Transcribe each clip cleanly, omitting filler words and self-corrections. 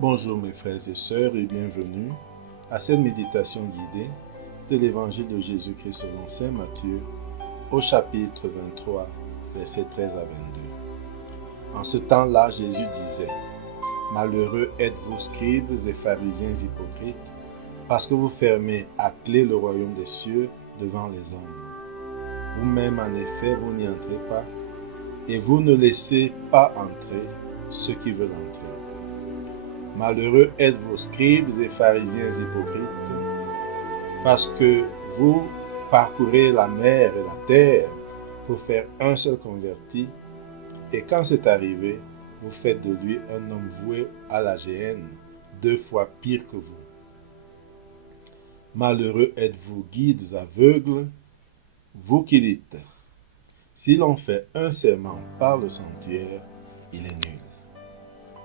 Bonjour mes frères et sœurs et bienvenue à cette méditation guidée de l'Évangile de Jésus-Christ selon Saint Matthieu au chapitre 23, versets 13 à 22. En ce temps-là, Jésus disait: « Malheureux êtes-vous, scribes et pharisiens hypocrites, parce que vous fermez à clé le royaume des cieux devant les hommes. Vous-même, en effet, vous n'y entrez pas, et vous ne laissez pas entrer ceux qui veulent entrer. Malheureux êtes-vous, scribes et pharisiens hypocrites, parce que vous parcourez la mer et la terre pour faire un seul converti, et quand c'est arrivé, vous faites de lui un homme voué à la géhenne, 2 fois pire que vous. Malheureux êtes-vous, guides aveugles, vous qui dites: si l'on fait un serment par le sanctuaire, il est nul.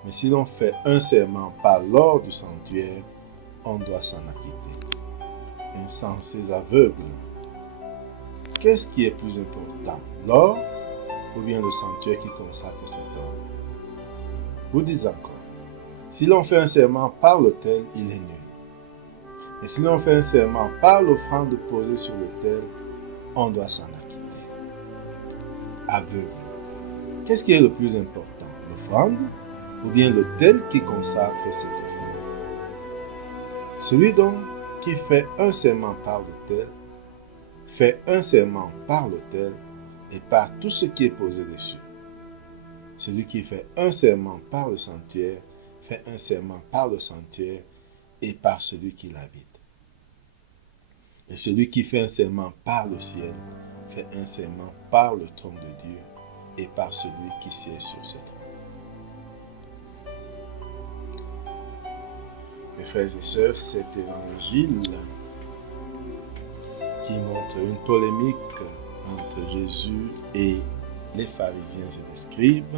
Mais si l'on fait un serment par l'or du sanctuaire, on doit s'en acquitter. Insensés aveugles, qu'est-ce qui est plus important, l'or ou bien le sanctuaire qui consacre cet or? Vous dites encore: si l'on fait un serment par l'autel, il est nul. Mais si l'on fait un serment par l'offrande posée sur l'autel, on doit s'en acquitter. Aveugle, qu'est-ce qui est le plus important, l'offrande ou bien l'autel qui consacre cette offrande? Celui donc qui fait un serment par l'autel fait un serment par l'autel et par tout ce qui est posé dessus. Celui qui fait un serment par le sanctuaire fait un serment par le sanctuaire et par celui qui l'habite. Et celui qui fait un serment par le ciel fait un serment par le trône de Dieu et par celui qui siège sur ce trône. Mes frères et sœurs, cet évangile qui montre une polémique entre Jésus et les pharisiens et les scribes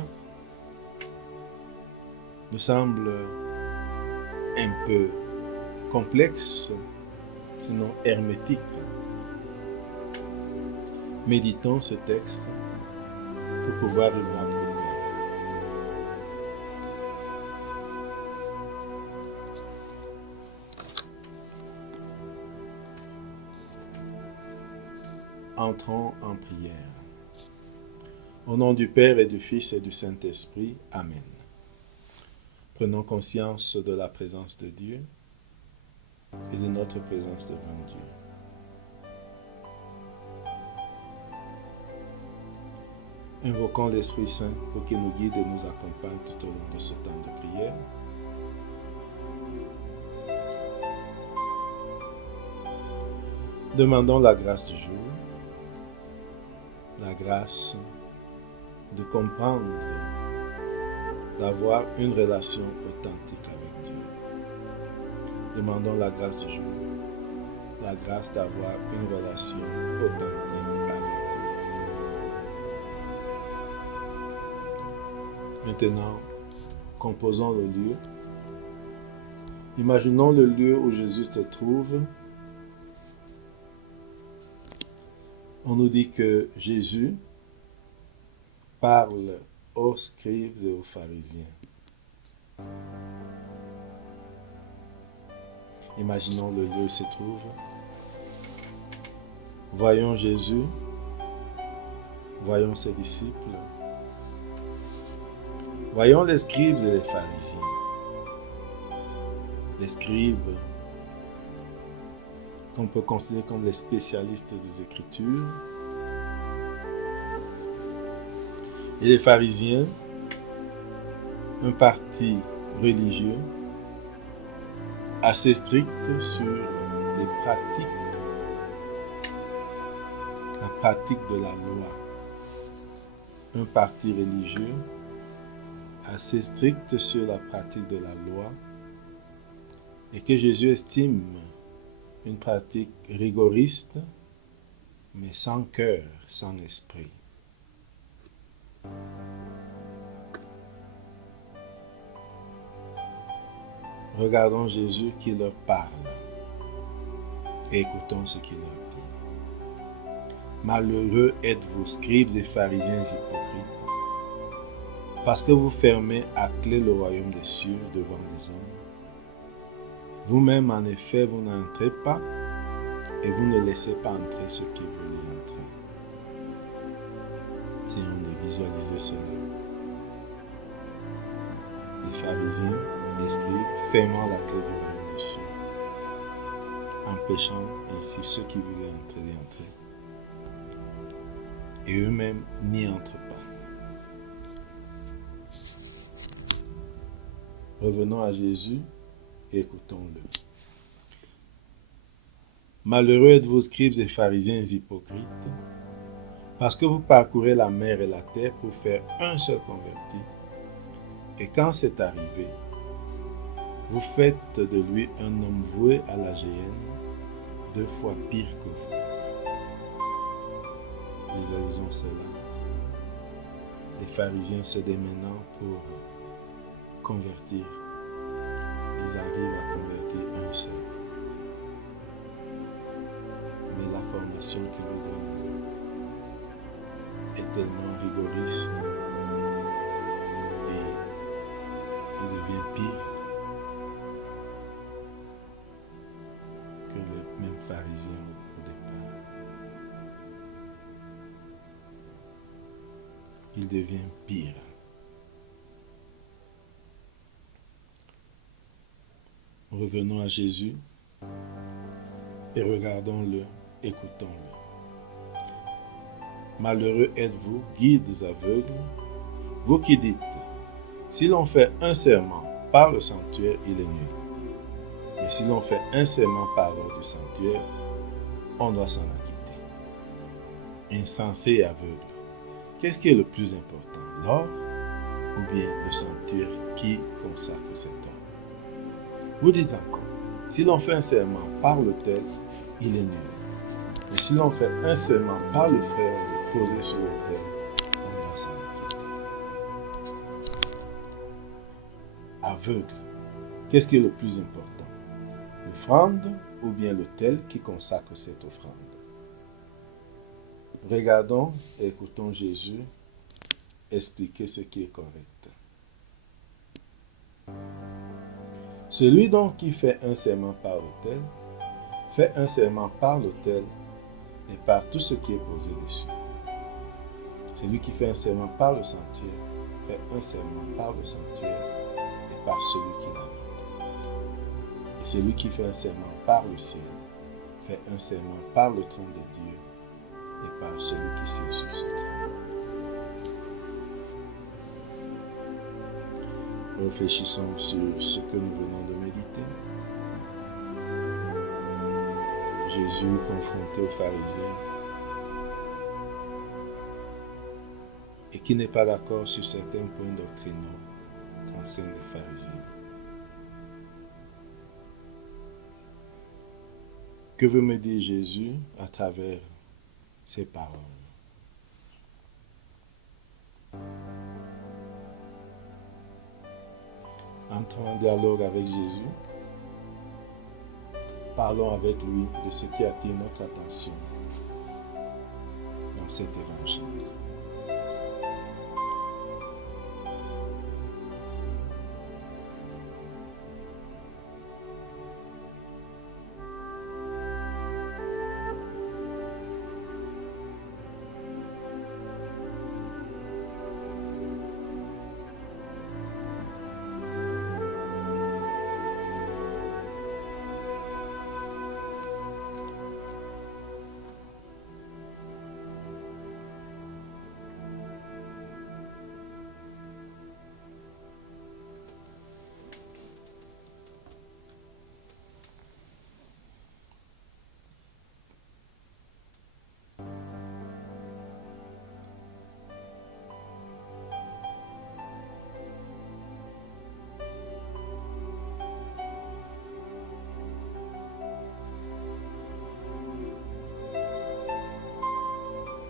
nous semble un peu complexe, sinon hermétique. Méditons ce texte pour pouvoir y voir plus clair. Entrons en prière. Au nom du Père et du Fils et du Saint-Esprit. Amen. Prenons conscience de la présence de Dieu et de notre présence devant Dieu. Invoquons l'Esprit Saint pour qu'il nous guide et nous accompagne tout au long de ce temps de prière. Demandons la grâce du jour, la grâce de comprendre, d'avoir une relation authentique avec Dieu. Demandons la grâce du jour, la grâce d'avoir une relation authentique avec Dieu. Maintenant, composons le lieu. Imaginons le lieu où Jésus te trouve. On nous dit que Jésus parle aux scribes et aux pharisiens. Imaginons le lieu où il se trouve. Voyons Jésus, voyons ses disciples, voyons les scribes et les pharisiens. Les scribes, qu'on peut considérer comme les spécialistes des Écritures, et les pharisiens, un parti religieux assez strict sur les pratiques, la pratique de la loi. Un parti religieux assez strict sur la pratique de la loi et que Jésus estime une pratique rigoriste, mais sans cœur, sans esprit. Regardons Jésus qui leur parle et écoutons ce qu'il leur dit. Malheureux êtes-vous, scribes et pharisiens hypocrites, parce que vous fermez à clé le royaume des cieux devant les hommes. Vous-même, en effet, vous n'entrez pas et vous ne laissez pas entrer ceux qui veulent y entrer. Essayons de visualiser cela. Les pharisiens, les scribes, fermant la clé du royaume des cieux, empêchant ainsi ceux qui voulaient entrer d'entrer. Et eux-mêmes n'y entrent pas. Revenons à Jésus et écoutons-le. Malheureux êtes-vous, scribes et pharisiens hypocrites, parce que vous parcourez la mer et la terre pour faire un seul converti, et quand c'est arrivé, vous faites de lui un homme voué à la géhenne, 2 fois pire que vous. Visualisons cela. Les pharisiens se démenant pour convertir, ils arrivent à convertir un seul. Mais la formation qu'ils lui donnent est tellement rigoriste et il devient pire que les mêmes pharisiens au départ. Il devient pire. Revenons à Jésus et regardons-le, écoutons-le. Malheureux êtes-vous, guides aveugles, vous qui dites, si l'on fait un serment par le sanctuaire, il est nul. Mais si l'on fait un serment par l'ordre du sanctuaire, on doit s'en acquitter. Insensé et aveugle, qu'est-ce qui est le plus important, l'or ou bien le sanctuaire qui consacre cet or? Vous dites encore, si l'on fait un serment par l'autel, il est nul. Mais si l'on fait un serment par le frère déposé sur l'autel, on doit s'en acquitter. Aveugle, qu'est-ce qui est le plus important? L'offrande ou bien l'autel qui consacre cette offrande? Regardons et écoutons Jésus expliquer ce qui est correct. Celui donc qui fait un serment par l'autel, fait un serment par l'autel et par tout ce qui est posé dessus. Celui qui fait un serment par le sanctuaire, fait un serment par le sanctuaire et par celui qui l'habite. Et celui qui fait un serment par le ciel, fait un serment par le trône de Dieu et par celui qui siège sur ce trône. Réfléchissons sur ce que nous venons de méditer. Jésus confronté aux pharisiens et qui n'est pas d'accord sur certains points doctrinaux qu'enseignent les pharisiens. Que veut me dire Jésus à travers ces paroles? Entrons en dialogue avec Jésus. Parlons avec lui de ce qui attire notre attention dans cet évangile.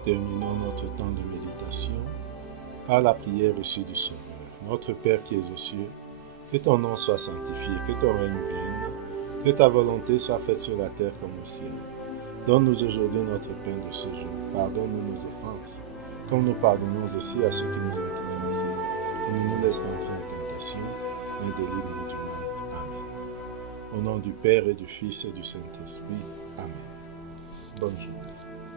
Terminons notre temps de méditation par la prière reçue du Sauveur. Notre Père qui es aux cieux, que ton nom soit sanctifié, que ton règne vienne, que ta volonté soit faite sur la terre comme au ciel. Donne-nous aujourd'hui notre pain de ce jour. Pardonne-nous nos offenses, comme nous pardonnons aussi à ceux qui nous ont offensés. Et ne nous laisse pas entrer en tentation, mais délivre-nous du mal. Amen. Au nom du Père et du Fils et du Saint-Esprit. Amen. Bonne journée.